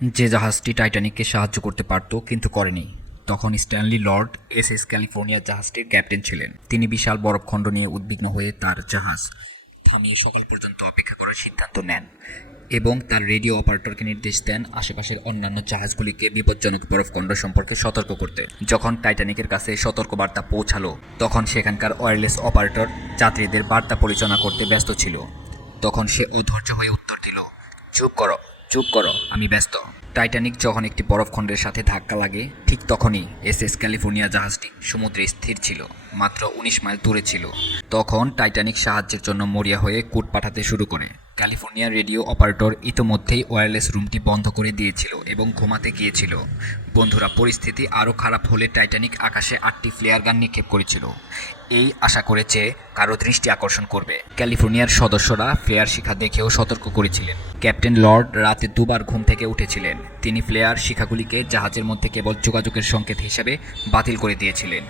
যে জাহাজটি টাইটানিককে সাহায্য করতে পারত কিন্তু করেনি। তখন স্ট্যানলি লর্ড এসএস ক্যালিফোর্নিয়া জাহাজটির ক্যাপ্টেন ছিলেন। তিনি বিশাল বরফখণ্ড নিয়ে উদ্বিগ্ন হয়ে তার জাহাজ থামিয়ে সকাল পর্যন্ত অপেক্ষা করার সিদ্ধান্ত নেন এবং তার রেডিও অপারেটরকে নির্দেশ দেন আশেপাশের অন্যান্য জাহাজগুলিকে বিপজ্জনক বরফখণ্ড সম্পর্কে সতর্ক করতে। যখন টাইটানিকের কাছে সতর্কবার্তা পৌঁছালো তখন সেখানকার ওয়্যারলেস অপারেটর যাত্রীদের বার্তা পরিচালনা করতে ব্যস্ত ছিল। তখন সে অধৈর্য হয়ে উত্তর দিল, চুপ করো, চুপ করো, আমি ব্যস্ত। টাইটানিক যখন একটি বরফখণ্ডের সাথে ধাক্কা লাগে ঠিক তখনই এসএস ক্যালিফোর্নিয়া জাহাজটি সমুদ্রে স্থির ছিল, মাত্র ১৯ মাইল দূরে ছিল। তখন টাইটানিক সাহায্যের জন্য মরিয়া হয়ে কূট পাঠাতে শুরু করে। ক্যালিফোর্নিয়া রেডিও অপারেটর ইতোমধ্যেই ওয়্যারলেস রুমটি বন্ধ করে দিয়েছিল এবং ঘুমাতে গিয়েছিল। বন্ধুরা, পরিস্থিতি আরও খারাপ হলে টাইটানিক আকাশে ৮টি ফ্লেয়ার গান নিক্ষেপ করেছিল, এই আশা করে যে কারো দৃষ্টি আকর্ষণ করবে। ক্যালিফোর্নিয়ার সদস্যরা ফ্লেয়ার শিখা দেখেও সতর্ক করেছিলেন। ক্যাপ্টেন লর্ড রাতে দুবার ঘুম থেকে উঠেছিলেন। তিনি ফ্লেয়ার শিখাগুলিকে জাহাজের মধ্যে কেবল যোগাযোগের সংকেত হিসেবে বাতিল করে দিয়েছিলেন।